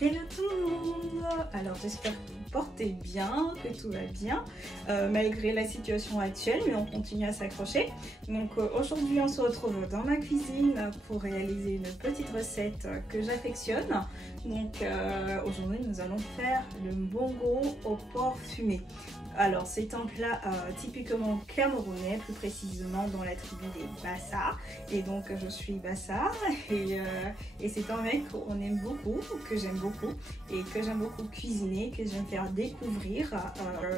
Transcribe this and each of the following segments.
Hello tout le monde. Alors j'espère que vous portez bien, que tout va bien malgré la situation actuelle, mais on continue à s'accrocher. Donc aujourd'hui on se retrouve dans ma cuisine pour réaliser une petite recette que j'affectionne. Donc aujourd'hui nous allons faire le mbongo au porc fumé. Alors c'est un plat typiquement camerounais, plus précisément dans la tribu des Bassa. Et donc je suis Bassa et c'est un mec qu'on aime beaucoup, que j'aime beaucoup et que j'aime beaucoup cuisiner, que j'aime faire découvrir.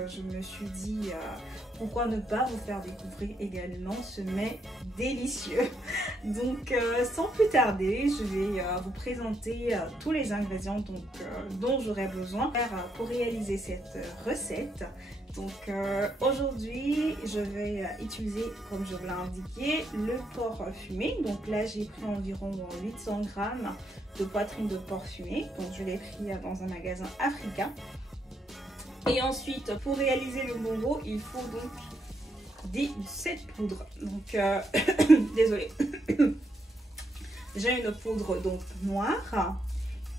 Je me suis dit pourquoi ne pas vous faire découvrir également ce mets délicieux. Donc sans plus tarder, je vais vous présenter tous les ingrédients dont j'aurai besoin pour réaliser cette recette. Donc aujourd'hui je vais utiliser, comme je vous l'ai indiqué, le porc fumé. Donc là j'ai pris environ 800 g de poitrine de porc fumé. Donc je l'ai pris dans un magasin africain. Et ensuite pour réaliser le mbongo il faut donc cette poudre. Donc désolée. J'ai une poudre donc noire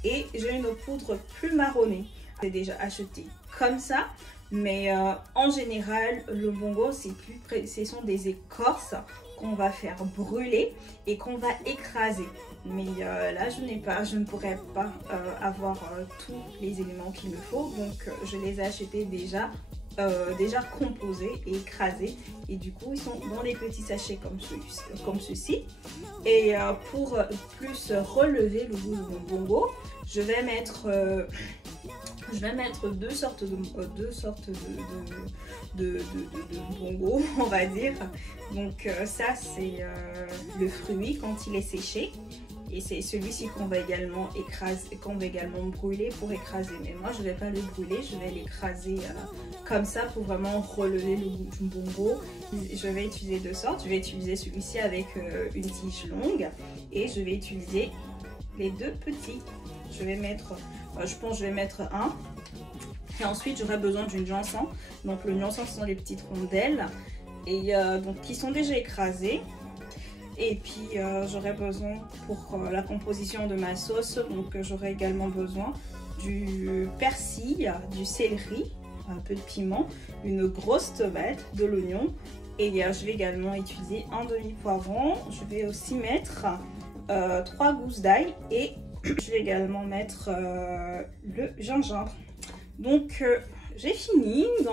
et j'ai une poudre plus marronnée. J'ai déjà acheté comme ça. Mais en général, le mbongo, ce sont des écorces qu'on va faire brûler et qu'on va écraser. Mais là, je ne pourrais pas avoir tous les éléments qu'il me faut. Donc, je les ai achetés déjà composés et écrasés. Et du coup, ils sont dans des petits sachets comme ceci. Et pour plus relever le goût du mbongo, je vais mettre deux sortes de mbongo, on va dire. Donc ça c'est le fruit quand il est séché. Et c'est celui-ci qu'on va également brûler pour écraser. Mais moi je ne vais pas le brûler, je vais l'écraser comme ça pour vraiment relever le goût du mbongo. Je vais utiliser deux sortes. Je vais utiliser celui-ci avec une tige longue et je vais utiliser les deux petits. Je vais mettre, je pense que je vais mettre un. Et ensuite j'aurai besoin d'une jansan. Donc le jansan ce sont les petites rondelles et donc qui sont déjà écrasées. Et puis j'aurai besoin pour la composition de ma sauce, donc j'aurai également besoin du persil, du céleri, un peu de piment, une grosse tomate, de l'oignon et je vais également utiliser un demi-poivron. Je vais aussi mettre 3 gousses d'ail et je vais également mettre le gingembre. Donc j'ai fini de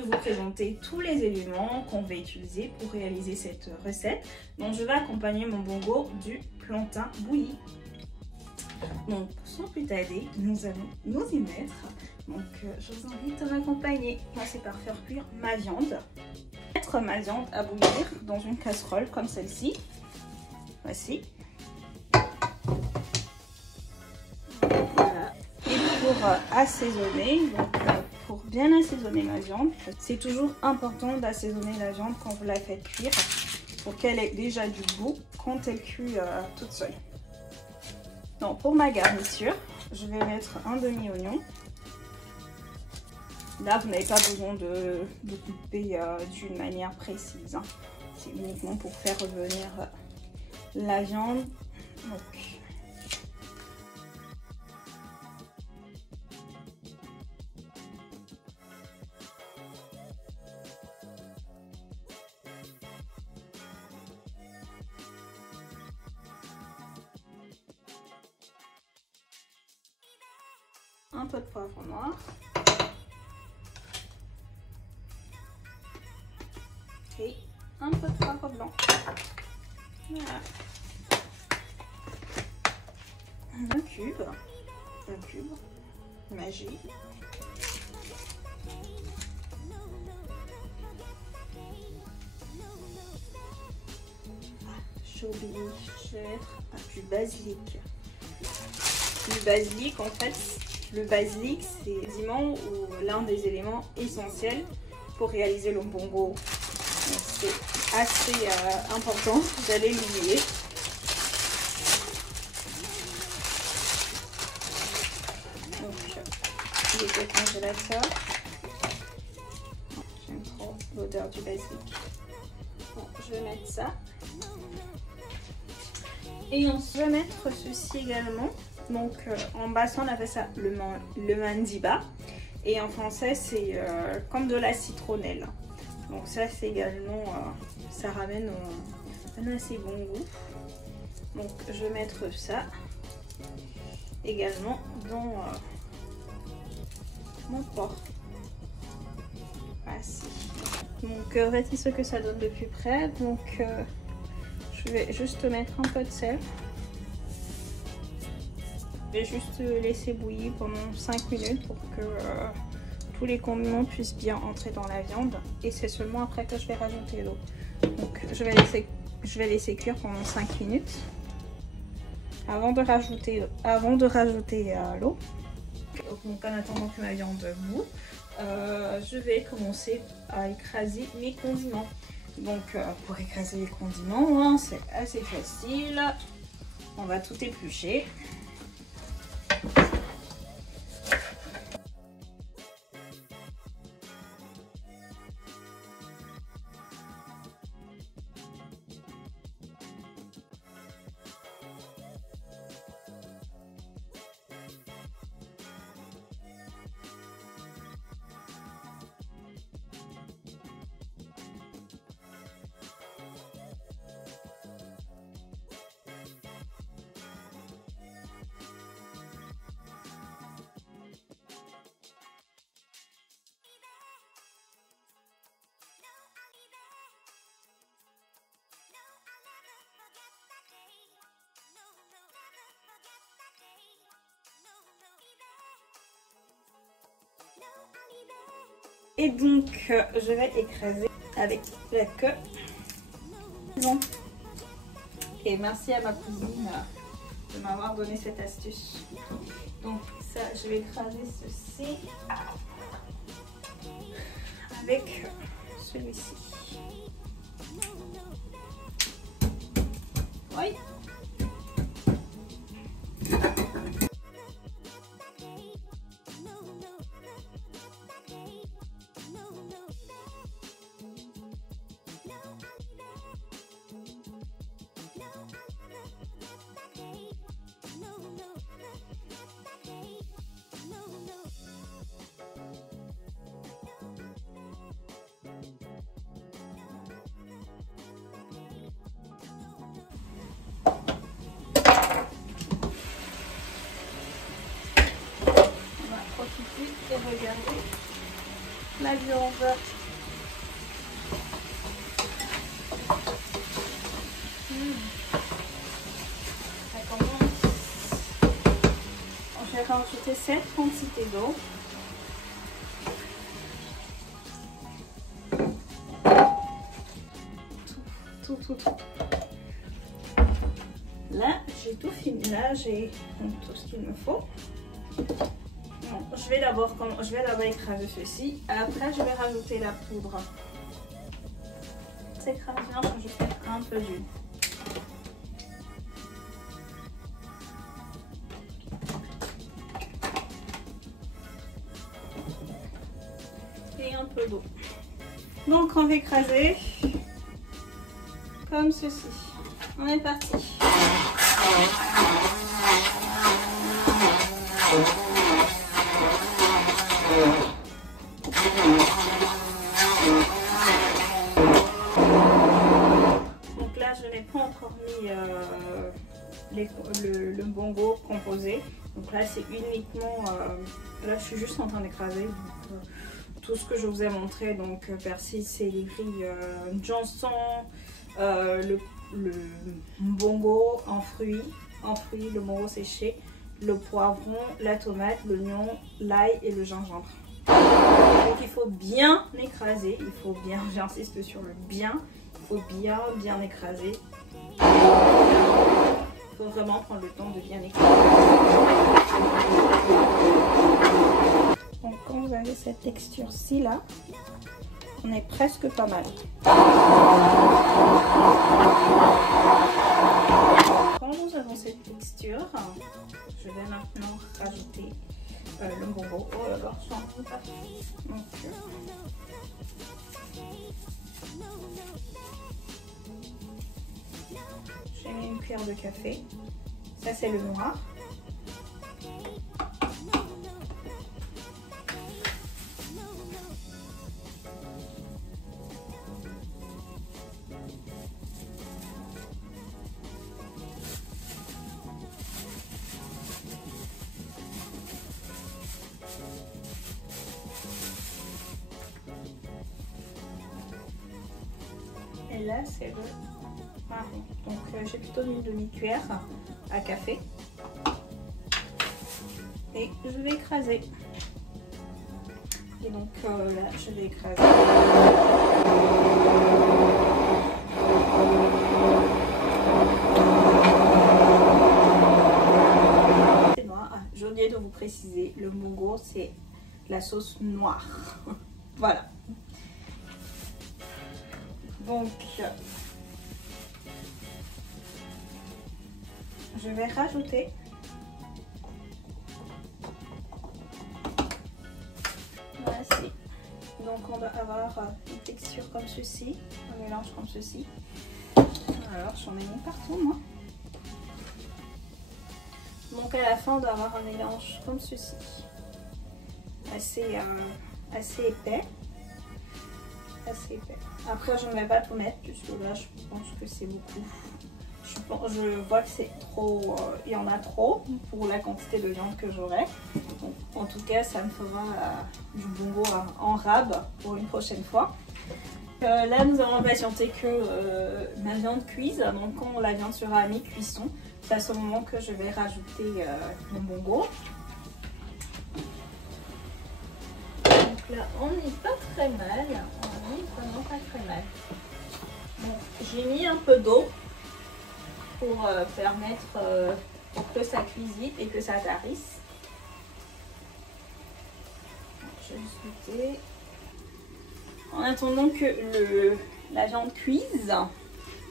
vous présenter tous les éléments qu'on va utiliser pour réaliser cette recette. Donc je vais accompagner mon mbongo du plantain bouilli. Donc sans plus tarder, nous allons nous y mettre. Donc je vous invite à m'accompagner. Commencer par faire cuire ma viande. Mettre ma viande à bouillir dans une casserole comme celle-ci. Voici. Voilà. Et pour assaisonner, donc pour bien assaisonner ma viande, c'est toujours important d'assaisonner la viande quand vous la faites cuire pour qu'elle ait déjà du goût quand elle cuit toute seule. Donc pour ma garniture, je vais mettre un demi-oignon. Là, vous n'avez pas besoin de couper d'une manière précise. Hein. C'est uniquement pour faire revenir la viande. Donc, un peu de poivre noir. Et un peu de poivre blanc. Voilà. Un cube magique. J'ai oublié, je vais mettre du basilic. Du basilic, en fait, le basilic c'est quasiment l'un des éléments essentiels pour réaliser le mbongo. C'est assez important, j'allais l'oublier. Donc, il est au congélateur. J'aime trop l'odeur du basilic. Bon, je vais mettre ça. Et on va mettre ceci également. Donc en bassin on appelle ça le mandiba. Et en français c'est comme de la citronnelle. Donc ça c'est également, ça ramène un assez bon goût. Donc je vais mettre ça également dans mon porc. Voici. Donc voici ce que ça donne de plus près. Donc je vais juste mettre un peu de sel. Je vais juste laisser bouillir pendant 5 minutes pour que tous les condiments puissent bien entrer dans la viande. Et c'est seulement après que je vais rajouter l'eau. Donc je vais laisser cuire pendant 5 minutes avant de rajouter l'eau. Donc en attendant que ma viande bout, je vais commencer à écraser mes condiments. Donc pour écraser les condiments, hein, c'est assez facile. On va tout éplucher. Et donc je vais écraser avec la queue. Bon. Et merci à ma cousine de m'avoir donné cette astuce. Donc ça, je vais écraser ceci avec celui-ci. Oui. Et regardez la viande. Ça commence. Je vais rajouter cette quantité d'eau. Tout. Là, j'ai tout fini. Là, j'ai tout ce qu'il me faut. Je vais d'abord écraser ceci. Après, je vais rajouter la poudre. S'écrase bien, je fais un peu d'huile. Et un peu d'eau. Donc, on va écraser comme ceci. On est parti. Donc là, je n'ai pas encore mis le bongo composé. Donc là, c'est uniquement... là, je suis juste en train d'écraser. Tout ce que je vous ai montré, donc persil, céleri, janson, le bongo en fruits, le bongo séché, le poivron, la tomate, l'oignon, l'ail et le gingembre. Donc il faut bien écraser, il faut bien, j'insiste sur le bien, il faut bien écraser. Il faut vraiment prendre le temps de bien écraser. Donc quand vous avez cette texture-ci là, on est presque pas mal. Quand nous avons cette texture, je vais maintenant rajouter le bongo. Oh là là, je suis un peu partie. Donc, J'ai mis une cuillère de café. Ça c'est le noir. Et là c'est le marron. Donc j'ai plutôt mis une demi-cuillère à café. Et je vais écraser. Et donc là je vais écraser. C'est noir. Ah, j'ai oublié de vous préciser, le mbongo c'est la sauce noire. Voilà. Donc, je vais rajouter voici. Donc, on va avoir une texture comme ceci, un mélange comme ceci. Alors, j'en ai mis partout, moi. Donc, à la fin, on doit avoir un mélange comme ceci, assez épais. Assez épais. Après je ne vais pas tout mettre puisque là je pense que c'est beaucoup. Je vois que c'est trop, il y en a trop pour la quantité de viande que j'aurai. En tout cas ça me fera du mbongo en rab pour une prochaine fois. Là nous allons patienter que ma viande cuise. Donc quand la viande sera à mi-cuisson, c'est à ce moment que je vais rajouter mon mbongo. Là, on n'est pas très mal, on n'est vraiment pas très mal. Bon, j'ai mis un peu d'eau pour permettre pour que ça cuise vite et que ça tarisse. Je vais juste goûter. En attendant que la viande cuise,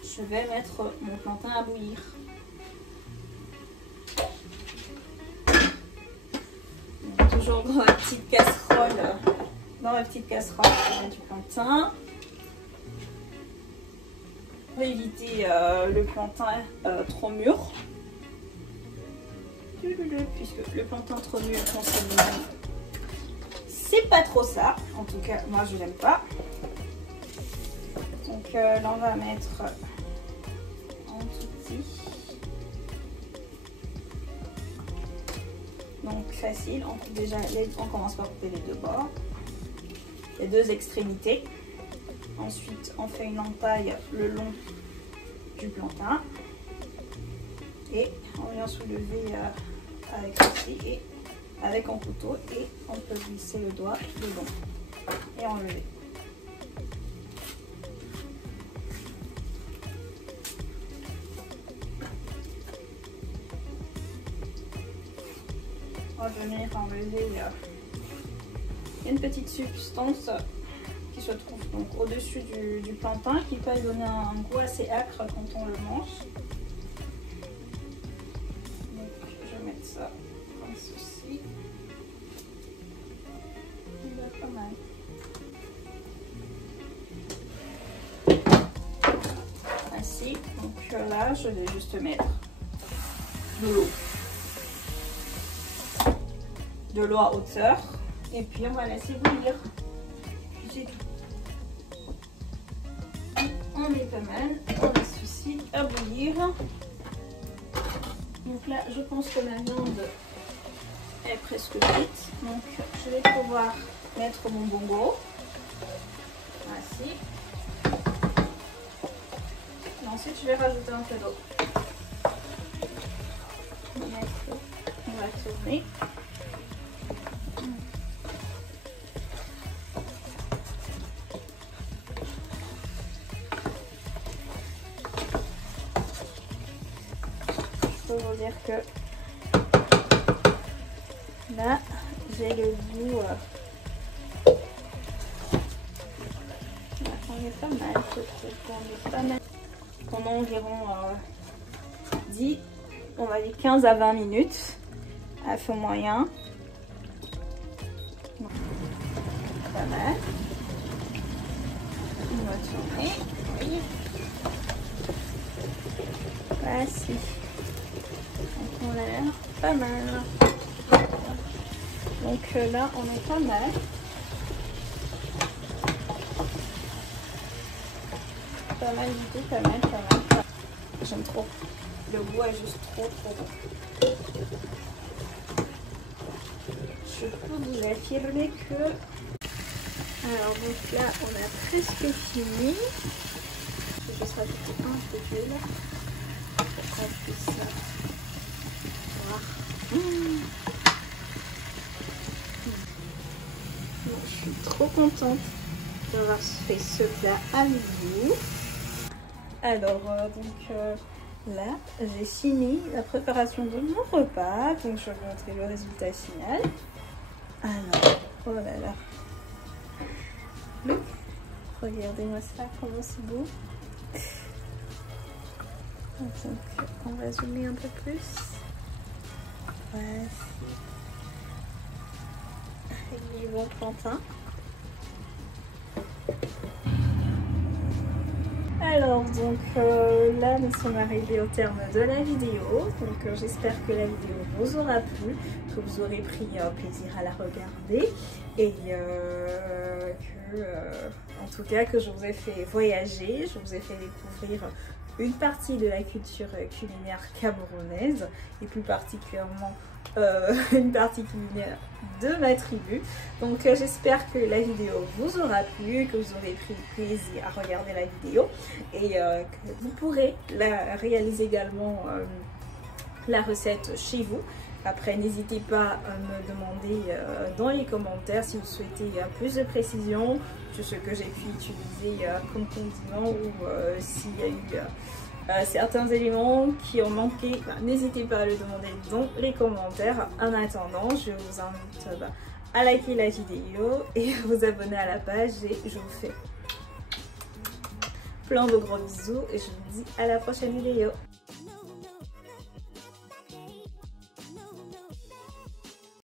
je vais mettre mon plantain à bouillir. Donc, toujours dans la petite casserole. Dans la petite casserole, je mets du plantain. Pour éviter le plantain trop mûr. Puisque le plantain trop mûr, c'est pas trop ça. En tout cas, moi je l'aime pas. Donc là, on va mettre en tout petit. Donc facile, on coupe déjà on commence par couper les deux bords. Les deux extrémités. Ensuite, on fait une entaille le long du plantain. Et on vient soulever avec ceci et avec un couteau. Et on peut glisser le doigt dedans et enlever. On va venir enlever une petite substance qui se trouve donc au-dessus du plantain qui peut donner un goût assez âcre quand on le mange. Donc je vais mettre ça comme ceci. Il va pas mal. Ainsi, donc là je vais juste mettre de l'eau. De l'eau à hauteur. Et puis on va laisser bouillir. C'est tout. On est pas mal. On laisse ceci à bouillir. Donc là, je pense que ma viande est presque cuite. Donc je vais pouvoir mettre mon mbongo. Ainsi. Et ensuite, je vais rajouter un peu d'eau. On va tourner. Je peux vous dire que là j'ai le goût on est pas mal, je trouve qu'on est pas mal pendant environ 10, on va dire 15 à 20 minutes à feu moyen. Pas mal. On va tourner. Oui. Voici. Donc on a l'air pas mal. Donc là on est pas mal. Pas mal du tout, pas mal, pas mal. J'aime trop. Le goût est juste trop bon. Je peux vous affirmer que... Alors donc là on a presque fini. Je vais juste rajouter un peu d'huile pour qu'on puisse voir. Je suis trop contente d'avoir fait ce plat avec vous. Alors là j'ai fini la préparation de mon repas, donc je vais vous montrer le résultat final. Alors, oh là là, look, regardez-moi ça, comment c'est beau. Donc on va zoomer un peu plus. Voici. Avec du bon plantain. Alors donc là nous sommes arrivés au terme de la vidéo, donc j'espère que la vidéo vous aura plu, que vous aurez pris plaisir à la regarder et en tout cas que je vous ai fait voyager, je vous ai fait découvrir une partie de la culture culinaire camerounaise et plus particulièrement une partie culinaire de ma tribu. Donc j'espère que la vidéo vous aura plu, que vous aurez pris plaisir à regarder la vidéo et que vous pourrez la réaliser également la recette chez vous. Après n'hésitez pas à me demander dans les commentaires si vous souhaitez plus de précision sur ce que j'ai pu utiliser comme condiment ou s'il y a eu certains éléments qui ont manqué, n'hésitez pas à le demander dans les commentaires. En attendant, je vous invite à liker la vidéo et à vous abonner à la page et je vous fais plein de gros bisous et je vous dis à la prochaine vidéo.